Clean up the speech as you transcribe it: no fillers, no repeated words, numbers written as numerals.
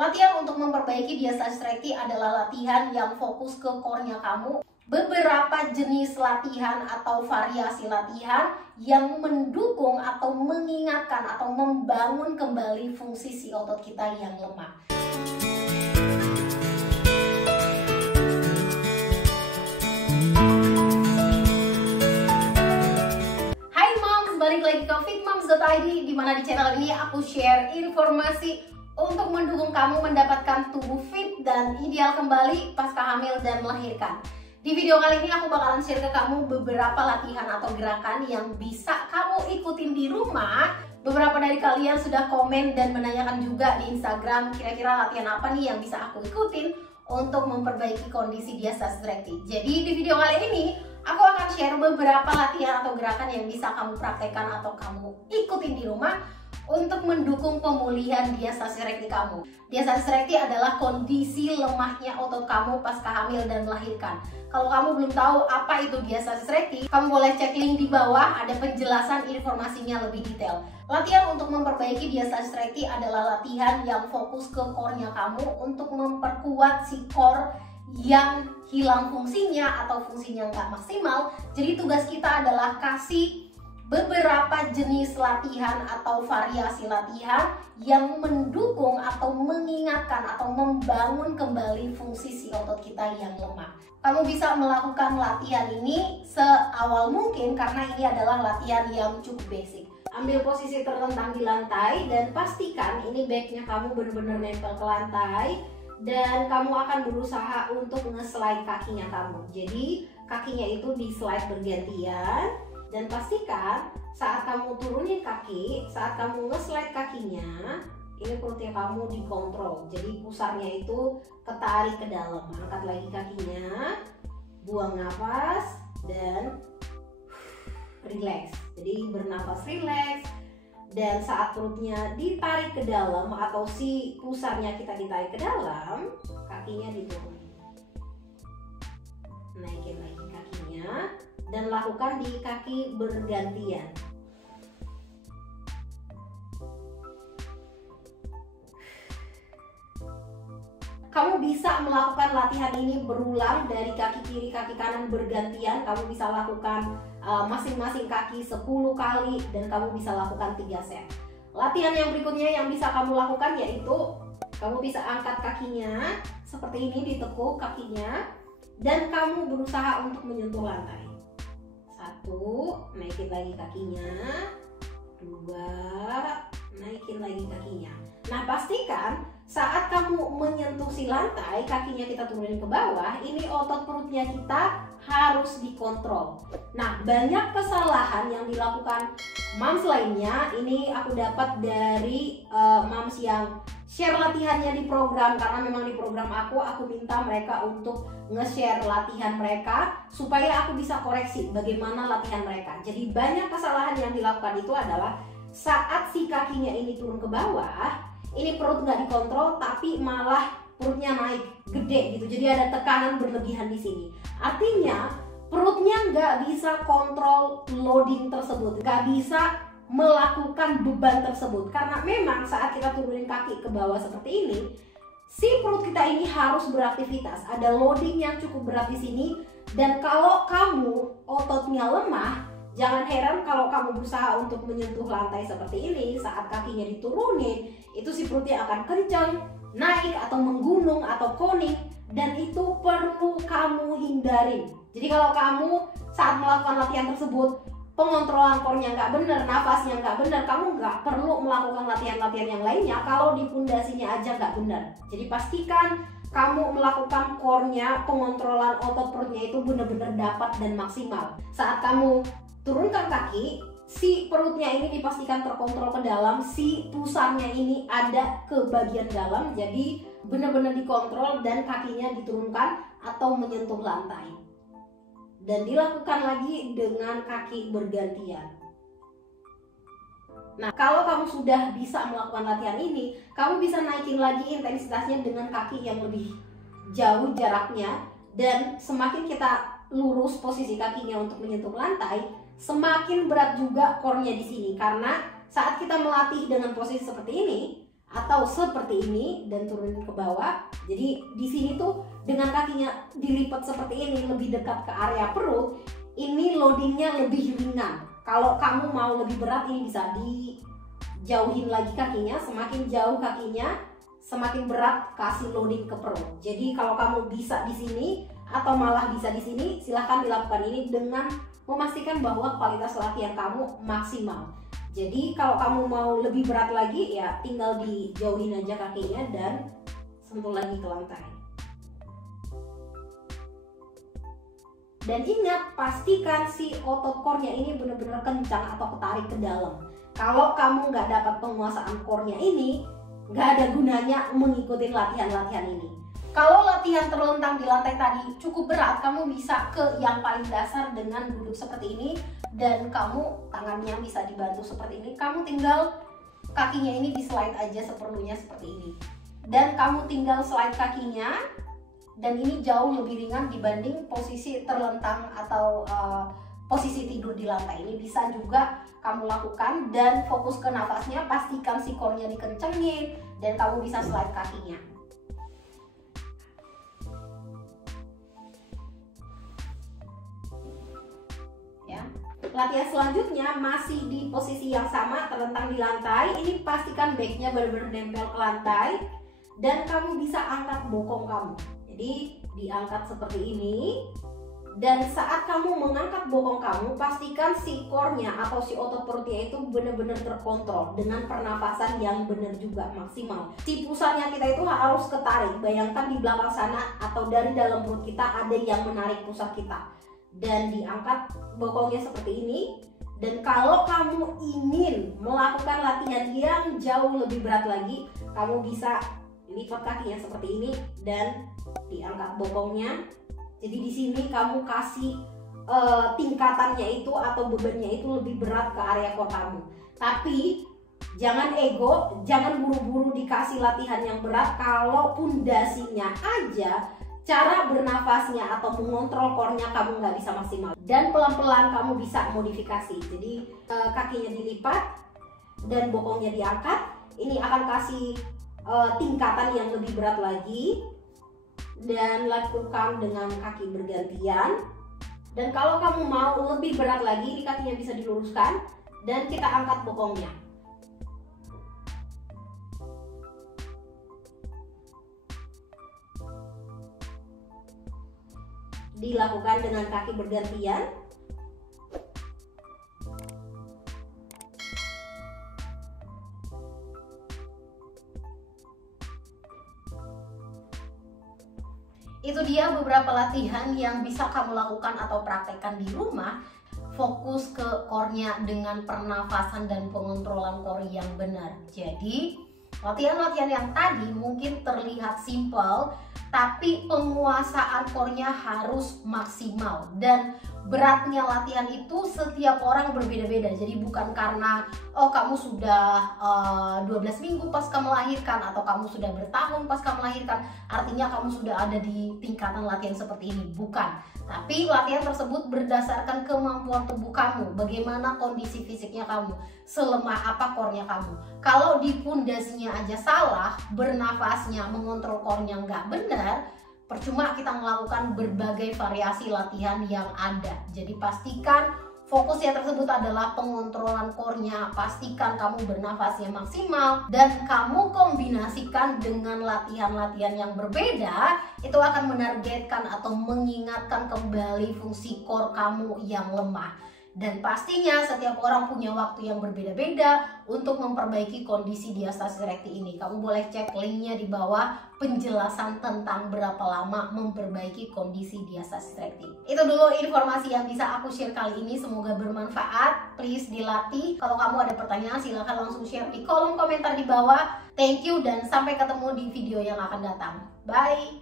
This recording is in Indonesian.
Latihan untuk memperbaiki diastase rekti adalah latihan yang fokus ke core-nya kamu. Beberapa jenis latihan atau variasi latihan yang mendukung atau mengingatkan atau membangun kembali fungsi si otot kita yang lemah. Hai moms, balik lagi ke fitmoms.id, di mana di channel ini aku share informasi untuk mendukung kamu mendapatkan tubuh fit dan ideal kembali pasca hamil dan melahirkan. Di video kali ini aku bakalan share ke kamu beberapa latihan atau gerakan yang bisa kamu ikutin di rumah. Beberapa dari kalian sudah komen dan menanyakan juga di Instagram kira-kira latihan apa nih yang bisa aku ikutin untuk memperbaiki kondisi diastase rekti. Jadi di video kali ini aku akan share beberapa latihan atau gerakan yang bisa kamu praktekkan atau kamu ikutin di rumah untuk mendukung pemulihan diastase rekti kamu. Diastase rekti adalah kondisi lemahnya otot kamu pasca hamil dan melahirkan. Kalau kamu belum tahu apa itu diastase rekti, kamu boleh cek link di bawah, ada penjelasan informasinya lebih detail. Latihan untuk memperbaiki diastase rekti adalah latihan yang fokus ke core-nya kamu untuk memperkuat si core yang hilang fungsinya atau fungsinya nggak maksimal. Jadi tugas kita adalah kasih beberapa jenis latihan atau variasi latihan yang mendukung atau mengingatkan atau membangun kembali fungsi si otot kita yang lemah. Kamu bisa melakukan latihan ini seawal mungkin karena ini adalah latihan yang cukup basic. Ambil posisi terlentang di lantai dan pastikan ini backnya kamu benar-benar nempel ke lantai dan kamu akan berusaha untuk nge-slide kakinya kamu. Jadi kakinya itu di slide bergantian. Dan pastikan saat kamu turunin kaki, saat kamu nge-slide kakinya, ini perutnya kamu dikontrol. Jadi pusarnya itu ketarik ke dalam. Angkat lagi kakinya, buang nafas, dan relax. Jadi bernafas relax. Dan saat perutnya ditarik ke dalam atau si pusarnya kita ditarik ke dalam, kakinya diturunin. Naikin lagi kakinya. Dan lakukan di kaki bergantian. Kamu bisa melakukan latihan ini berulang dari kaki kiri, kaki kanan bergantian. Kamu bisa lakukan masing-masing kaki 10 kali dan kamu bisa lakukan 3 set. Latihan yang berikutnya yang bisa kamu lakukan yaitu kamu bisa angkat kakinya seperti ini, ditekuk kakinya dan kamu berusaha untuk menyentuh lantai. 1, naikin lagi kakinya. 2, naikin lagi kakinya. Nah, pastikan saat kamu menyentuh si lantai, kakinya kita turunin ke bawah, ini otot perutnya kita harus dikontrol. Nah, banyak kesalahan yang dilakukan moms lainnya, ini aku dapat dari moms yang share latihannya di program, karena memang di program aku minta mereka untuk nge-share latihan mereka supaya aku bisa koreksi bagaimana latihan mereka. Jadi banyak kesalahan yang dilakukan itu adalah saat si kakinya ini turun ke bawah, ini perut nggak dikontrol tapi malah perutnya naik gede gitu. Jadi ada tekanan berlebihan di sini. Artinya perutnya nggak bisa kontrol loading tersebut, nggak bisa melakukan beban tersebut karena memang saat kita turunin kaki ke bawah seperti ini, si perut kita ini harus beraktivitas, ada loading yang cukup berat di sini. Dan kalau kamu ototnya lemah, jangan heran kalau kamu berusaha untuk menyentuh lantai seperti ini, saat kakinya diturunin, itu si perutnya akan kencang, naik atau menggunung atau konik, dan itu perlu kamu hindarin. Jadi kalau kamu saat melakukan latihan tersebut, pengontrolan core-nya nggak bener, nafasnya nggak bener, kamu nggak perlu melakukan latihan-latihan yang lainnya kalau di pundasinya aja nggak bener. Jadi pastikan kamu melakukan core-nya, pengontrolan otot perutnya itu bener-bener dapat dan maksimal. Saat kamu turunkan kaki, si perutnya ini dipastikan terkontrol ke dalam, si pusarnya ini ada ke bagian dalam, jadi benar-benar dikontrol dan kakinya diturunkan atau menyentuh lantai. Dan dilakukan lagi dengan kaki bergantian. Nah, kalau kamu sudah bisa melakukan latihan ini, kamu bisa naikin lagi intensitasnya dengan kaki yang lebih jauh jaraknya. Dan semakin kita lurus posisi kakinya untuk menyentuh lantai, semakin berat juga core-nya di sini. Karena saat kita melatih dengan posisi seperti ini, atau seperti ini dan turunin ke bawah. Jadi di sini tuh dengan kakinya dilipat seperti ini lebih dekat ke area perut, ini loadingnya lebih ringan. Kalau kamu mau lebih berat, ini bisa dijauhin lagi kakinya. Semakin jauh kakinya, semakin berat kasih loading ke perut. Jadi kalau kamu bisa di sini atau malah bisa di sini, silahkan dilakukan ini dengan memastikan bahwa kualitas latihan kamu maksimal. Jadi kalau kamu mau lebih berat lagi, ya tinggal dijauhin aja kakinya dan sentuh lagi ke lantai. Dan ingat, pastikan si otot core-nya ini benar-benar kencang atau ketarik ke dalam. Kalau kamu nggak dapat penguasaan core-nya ini, nggak ada gunanya mengikuti latihan-latihan ini. Kalau latihan terlentang di lantai tadi cukup berat, kamu bisa ke yang paling dasar dengan duduk seperti ini dan kamu tangannya bisa dibantu seperti ini. Kamu tinggal kakinya ini di slide aja seperlunya seperti ini. Dan kamu tinggal slide kakinya, dan ini jauh lebih ringan dibanding posisi terlentang atau posisi tidur di lantai. Ini bisa juga kamu lakukan dan fokus ke nafasnya, pastikan si core-nya dikencengin dan kamu bisa slide kakinya. Latihan selanjutnya masih di posisi yang sama, terlentang di lantai. Ini pastikan backnya benar-benar nempel ke lantai dan kamu bisa angkat bokong kamu. Jadi diangkat seperti ini, dan saat kamu mengangkat bokong kamu, pastikan si core-nya atau si otot perutnya itu benar-benar terkontrol dengan pernafasan yang benar juga maksimal. Si pusatnya kita itu harus ketarik. Bayangkan di belakang sana atau dari dalam perut kita ada yang menarik pusat kita. Dan diangkat bokongnya seperti ini. Dan kalau kamu ingin melakukan latihan yang jauh lebih berat lagi, kamu bisa lipat kakinya seperti ini dan diangkat bokongnya. Jadi di sini kamu kasih tingkatannya itu atau bebannya itu lebih berat ke area core kamu. Tapi jangan ego, jangan buru-buru dikasih latihan yang berat kalau pondasinya aja, cara bernafasnya atau mengontrol core-nya kamu nggak bisa maksimal. Dan pelan-pelan kamu bisa modifikasi. Jadi kakinya dilipat dan bokongnya diangkat. Ini akan kasih tingkatan yang lebih berat lagi. Dan lakukan dengan kaki bergantian. Dan kalau kamu mau lebih berat lagi, ini kakinya bisa diluruskan dan kita angkat bokongnya. Dilakukan dengan kaki bergantian. Itu dia beberapa latihan yang bisa kamu lakukan atau praktekkan di rumah. Fokus ke core-nya dengan pernafasan dan pengontrolan core yang benar. Jadi latihan-latihan yang tadi mungkin terlihat simpel, tapi penguasaan core-nya harus maksimal. Dan beratnya latihan itu setiap orang berbeda-beda. Jadi bukan karena kamu sudah 12 minggu pasca melahirkan atau kamu sudah bertahun pasca melahirkan, artinya kamu sudah ada di tingkatan latihan seperti ini. Bukan. Tapi latihan tersebut berdasarkan kemampuan tubuh kamu, bagaimana kondisi fisiknya kamu, selemah apa core-nya kamu. Kalau di pondasinya aja salah, bernafasnya, mengontrol core-nya nggak benar, percuma kita melakukan berbagai variasi latihan yang ada. Jadi pastikan fokusnya tersebut adalah pengontrolan core-nya, pastikan kamu bernafasnya maksimal, dan kamu kombinasikan dengan latihan-latihan yang berbeda. Itu akan menargetkan atau mengingatkan kembali fungsi core kamu yang lemah. Dan pastinya setiap orang punya waktu yang berbeda-beda untuk memperbaiki kondisi diastasis rekti ini. Kamu boleh cek linknya di bawah, penjelasan tentang berapa lama memperbaiki kondisi diastasis rekti. Itu dulu informasi yang bisa aku share kali ini, semoga bermanfaat. Please dilatih. Kalau kamu ada pertanyaan silahkan langsung share di kolom komentar di bawah. Thank you dan sampai ketemu di video yang akan datang. Bye!